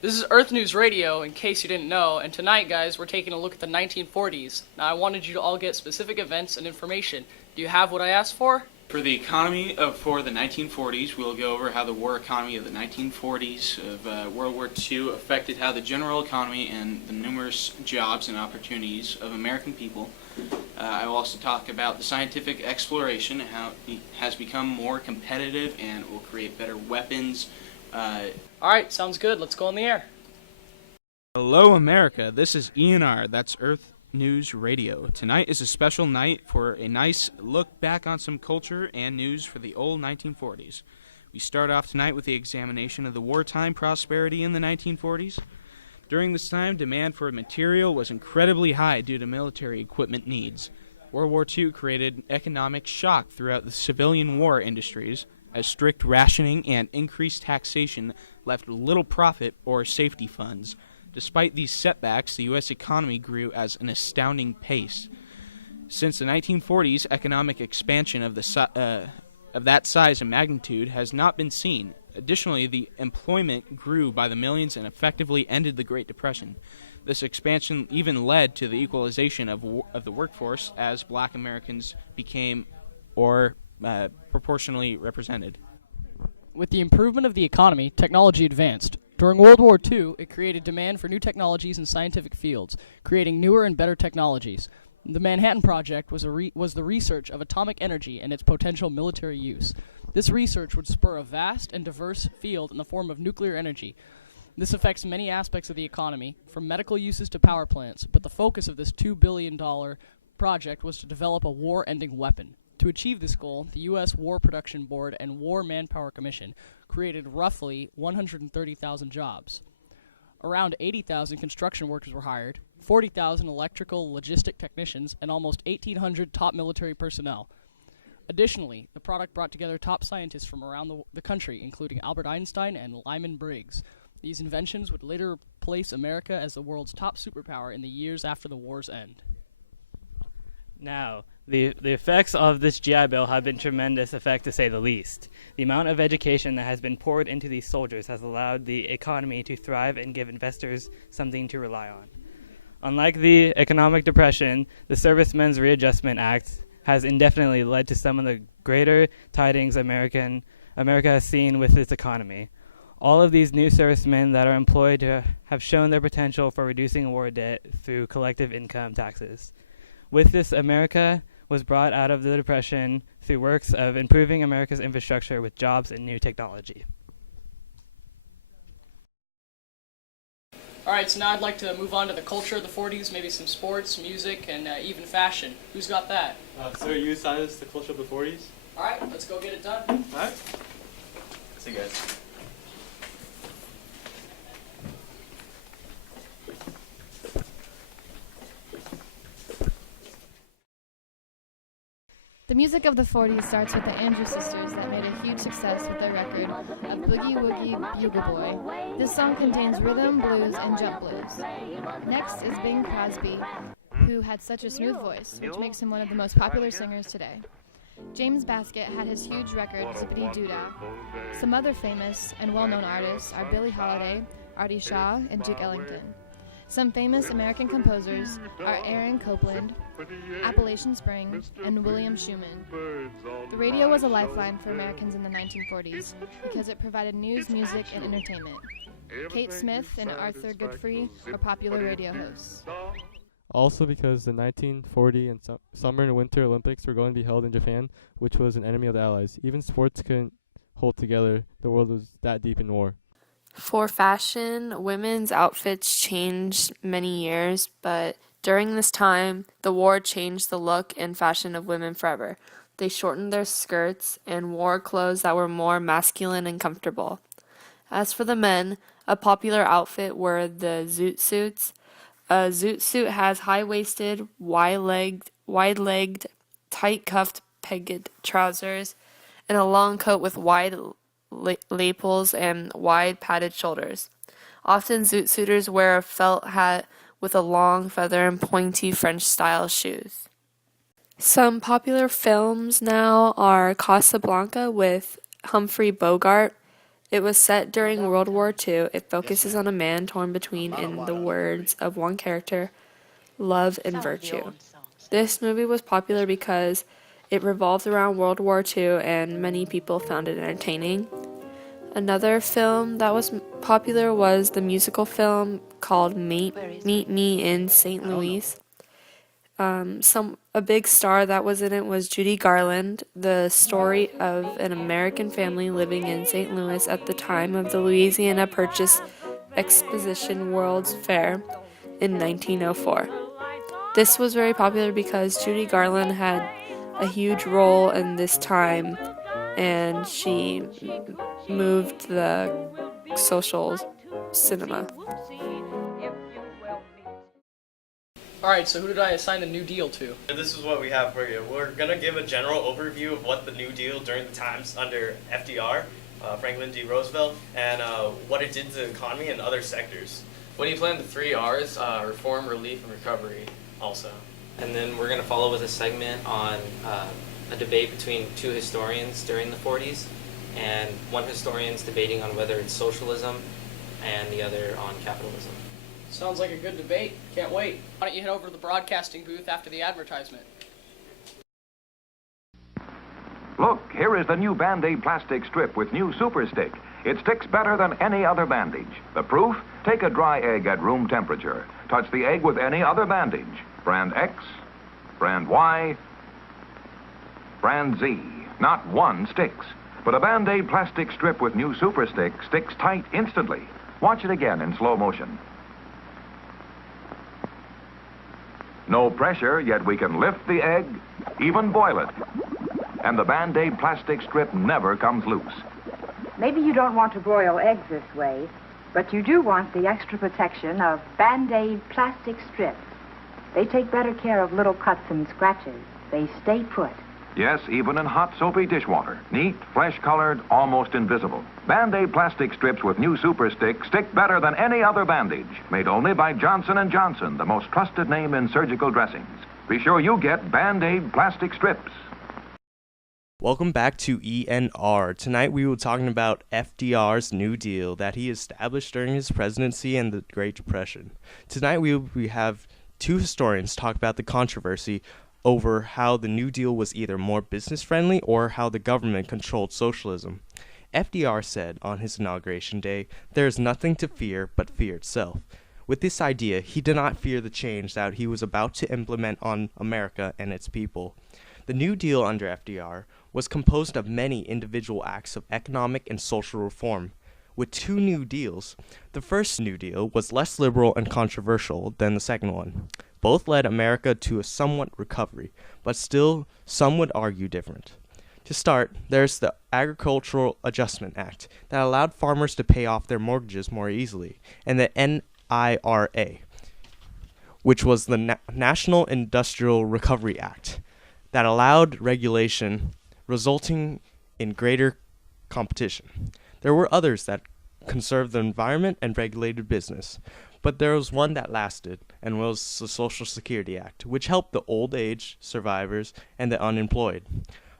This is Earth News Radio, in case you didn't know, and tonight, guys, we're taking a look at the 1940s. Now, I wanted you to all get specific events and information. Do you have what I asked for? For the for the 1940s, we'll go over how the war economy of the 1940s of World War II affected how the general economy and the numerous jobs and opportunities of American people. I will also talk about the scientific exploration, how it has become more competitive and will create better weapons. Alright, sounds good. Let's go on the air. Hello, America. This is ENR. That's Earth News Radio. Tonight is a special night for a nice look back on some culture and news for the old 1940s. We start off tonight with the examination of the wartime prosperity in the 1940s. During this time, demand for material was incredibly high due to military equipment needs. World War II created economic shock throughout the civilian war industries, as strict rationing and increased taxation left little profit or safety funds. Despite these setbacks, the U.S. economy grew at an astounding pace. Since the 1940s, economic expansion of that size and magnitude has not been seen. Additionally, the employment grew by the millions and effectively ended the Great Depression. This expansion even led to the equalization of the workforce as black Americans became proportionally represented. With the improvement of the economy, technology advanced. During World War II, it created demand for new technologies in scientific fields, creating newer and better technologies. The Manhattan Project was the research of atomic energy and its potential military use. This research would spur a vast and diverse field in the form of nuclear energy. This affects many aspects of the economy, from medical uses to power plants, but the focus of this $2 billion project was to develop a war-ending weapon. To achieve this goal, the U.S. War Production Board and War Manpower Commission created roughly 130,000 jobs. Around 80,000 construction workers were hired, 40,000 electrical logistic technicians, and almost 1,800 top military personnel. Additionally, the product brought together top scientists from around the country, including Albert Einstein and Lyman Briggs. These inventions would later place America as the world's top superpower in the years after the war's end. Now, the effects of this GI Bill have been tremendous effect, to say the least. The amount of education that has been poured into these soldiers has allowed the economy to thrive and give investors something to rely on. Unlike the economic depression, the Servicemen's Readjustment Act has indefinitely led to some of the greater tidings America has seen with its economy. All of these new servicemen that are employed have shown their potential for reducing war debt through collective income taxes. With this, America was brought out of the Depression through works of improving America's infrastructure with jobs and new technology. Alright, so now I'd like to move on to the culture of the 40s, maybe some sports, music, and even fashion. Who's got that? So you assigned us the culture of the 40s? Alright, let's go get it done. Alright. See you guys. The music of the 40s starts with the Andrews Sisters that made a huge success with their record of Boogie Woogie Bugle Boy. This song contains rhythm, blues, and jump blues. Next is Bing Crosby, who had such a smooth voice, which makes him one of the most popular singers today. James Baskett had his huge record, Zippity Doo-Dah. Some other famous and well-known artists are Billie Holiday, Artie Shaw, and Duke Ellington. Some famous American composers are Aaron Copland, Appalachian Spring, and William Schumann. The radio was a lifeline for Americans in the 1940s because it provided news, music, and entertainment. Kate Smith and Arthur Godfrey were popular radio hosts. Also because the 1940 and Summer and Winter Olympics were going to be held in Japan, which was an enemy of the Allies. Even sports couldn't hold together. The world was that deep in war. For fashion, women's outfits changed many years, but during this time, the war changed the look and fashion of women forever. They shortened their skirts and wore clothes that were more masculine and comfortable. As for the men, a popular outfit were the zoot suits. A zoot suit has high-waisted, wide-legged, tight-cuffed pegged trousers, and a long coat with wide lapels and wide padded shoulders. Often zoot suiters wear a felt hat with a long feather and pointy French-style shoes. Some popular films now are Casablanca with Humphrey Bogart, It was set during World War II. It focuses on a man torn between, in the words of one character, love and virtue. This movie was popular because it revolved around World War II and many people found it entertaining. Another film that was popular was the musical film called Meet Me in St. Louis. A big star that was in it was Judy Garland, the story of an American family living in St. Louis at the time of the Louisiana Purchase Exposition World's Fair in 1904. This was very popular because Judy Garland had a huge role in this time, and she moved the social cinema. Alright, so who did I assign the New Deal to? This is what we have for you. We're going to give a general overview of what the New Deal during the times under FDR, Franklin D. Roosevelt, and what it did to the economy and other sectors. What do you plan the 3 R's? Reform, relief, and recovery also. And then we're going to follow with a segment on a debate between 2 historians during the 40s, and one historian's debating on whether it's socialism and the other on capitalism. Sounds like a good debate. Can't wait. Why don't you head over to the broadcasting booth after the advertisement? Look, here is the new Band-Aid plastic strip with new Super Stick. It sticks better than any other bandage. The proof? Take a dry egg at room temperature. Touch the egg with any other bandage. Brand X, brand Y, brand Z. Not one sticks. But a Band-Aid plastic strip with new Super Stick sticks tight instantly. Watch it again in slow motion. No pressure, yet we can lift the egg, even boil it. And the Band-Aid plastic strip never comes loose. Maybe you don't want to broil eggs this way, but you do want the extra protection of Band-Aid plastic strips. They take better care of little cuts and scratches. They stay put. Yes, even in hot, soapy dishwater. Neat, flesh-colored, almost invisible. Band-Aid plastic strips with new Super Stick stick better than any other bandage. Made only by Johnson & Johnson, the most trusted name in surgical dressings. Be sure you get Band-Aid plastic strips. Welcome back to ENR. Tonight we will be talking about FDR's New Deal that he established during his presidency and the Great Depression. Tonight we have 2 historians talk about the controversy over how the New Deal was either more business-friendly or how the government controlled socialism. FDR said on his inauguration day, "There is nothing to fear but fear itself." With this idea, he did not fear the change that he was about to implement on America and its people. The New Deal under FDR was composed of many individual acts of economic and social reform. With 2 New Deals, the first New Deal was less liberal and controversial than the second one. Both led America to a somewhat recovery, but still some would argue different. To start, there's the Agricultural Adjustment Act that allowed farmers to pay off their mortgages more easily, and the NIRA, which was the National Industrial Recovery Act, that allowed regulation resulting in greater competition. There were others that conserved the environment and regulated business, but there was one that lasted, and was the Social Security Act, which helped the old age survivors and the unemployed.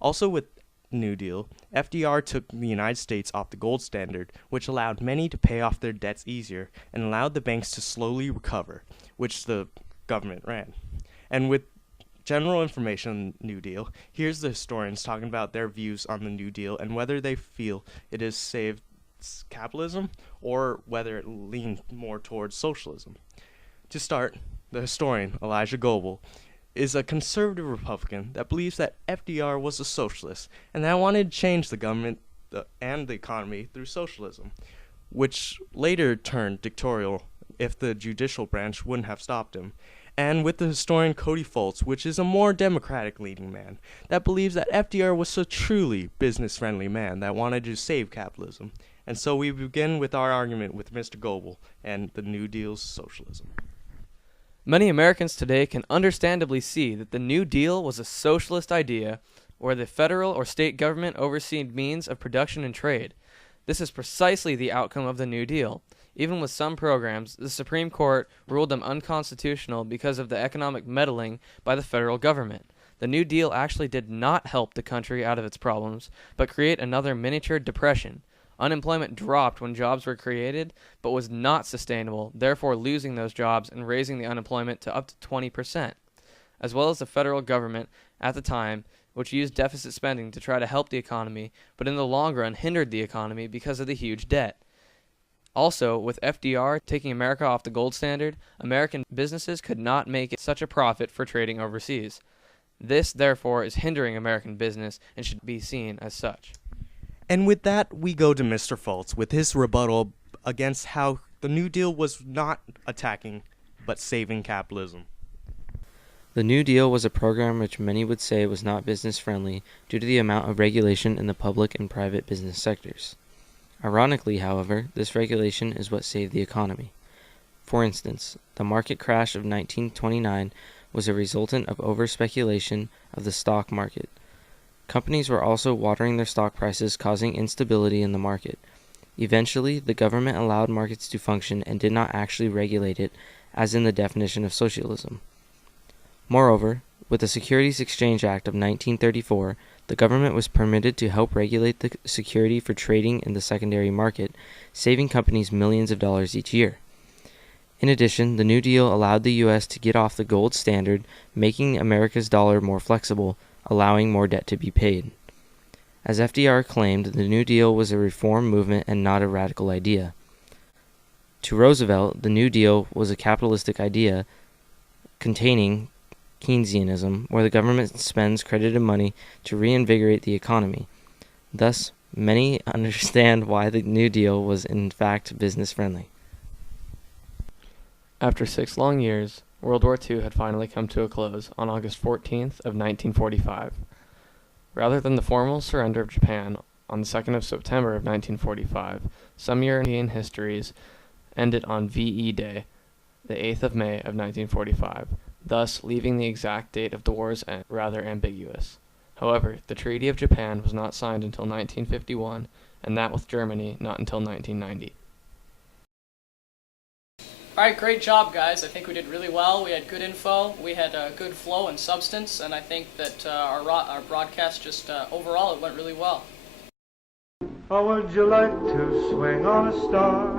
Also with New Deal, FDR took the United States off the gold standard, which allowed many to pay off their debts easier and allowed the banks to slowly recover, which the government ran. And with general information on the New Deal, here's the historians talking about their views on the New Deal and whether they feel it has saved capitalism or whether it leaned more towards socialism. To start, the historian, Elijah Goebel, is a conservative Republican that believes that FDR was a socialist and that wanted to change the government and the economy through socialism, which later turned dictatorial if the judicial branch wouldn't have stopped him. And with the historian Cody Foltz, which is a more democratic-leaning man, that believes that FDR was a truly business-friendly man that wanted to save capitalism. And so we begin with our argument with Mr. Goebel and the New Deal's socialism. Many Americans today can understandably see that the New Deal was a socialist idea where the federal or state government overseen means of production and trade. This is precisely the outcome of the New Deal. Even with some programs, the Supreme Court ruled them unconstitutional because of the economic meddling by the federal government. The New Deal actually did not help the country out of its problems, but create another miniature depression. Unemployment dropped when jobs were created, but was not sustainable, therefore losing those jobs and raising the unemployment to up to 20%, as well as the federal government at the time, which used deficit spending to try to help the economy, but in the long run hindered the economy because of the huge debt. Also, with FDR taking America off the gold standard, American businesses could not make such a profit for trading overseas. This, therefore, is hindering American business and should be seen as such. And with that, we go to Mr. Fultz with his rebuttal against how the New Deal was not attacking, but saving capitalism. The New Deal was a program which many would say was not business-friendly due to the amount of regulation in the public and private business sectors. Ironically, however, this regulation is what saved the economy. For instance, the market crash of 1929 was a resultant of over-speculation of the stock market. Companies were also watering their stock prices, causing instability in the market. Eventually, the government allowed markets to function and did not actually regulate it, as in the definition of socialism. Moreover, with the Securities Exchange Act of 1934, the government was permitted to help regulate the security for trading in the secondary market, saving companies millions of dollars each year. In addition, the New Deal allowed the U.S. to get off the gold standard, making America's dollar more flexible, allowing more debt to be paid. As FDR claimed, the New Deal was a reform movement and not a radical idea. To Roosevelt, the New Deal was a capitalistic idea containing Keynesianism, where the government spends credited money to reinvigorate the economy. Thus, many understand why the New Deal was in fact business-friendly. After 6 long years, World War II had finally come to a close on August 14th of 1945. Rather than the formal surrender of Japan on the 2nd of September of 1945, some European histories ended on VE Day, the 8th of May of 1945, thus leaving the exact date of the war's end rather ambiguous. However, the Treaty of Japan was not signed until 1951, and that with Germany not until 1990. All right, great job, guys. I think we did really well. We had good info. We had good flow and substance, and I think that our broadcast just overall it went really well. How would you like to swing on a star,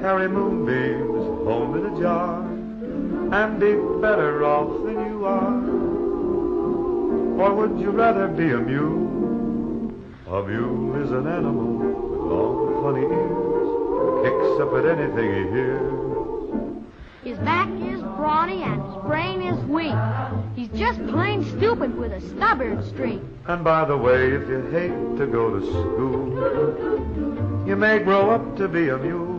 carry moonbeams home in a jar, and be better off than you are? Or would you rather be a mule? A mule is an animal with long funny ears, kicks up at anything he hears. His back is brawny and his brain is weak. He's just plain stupid with a stubborn streak. And by the way, if you hate to go to school, you may grow up to be a mule.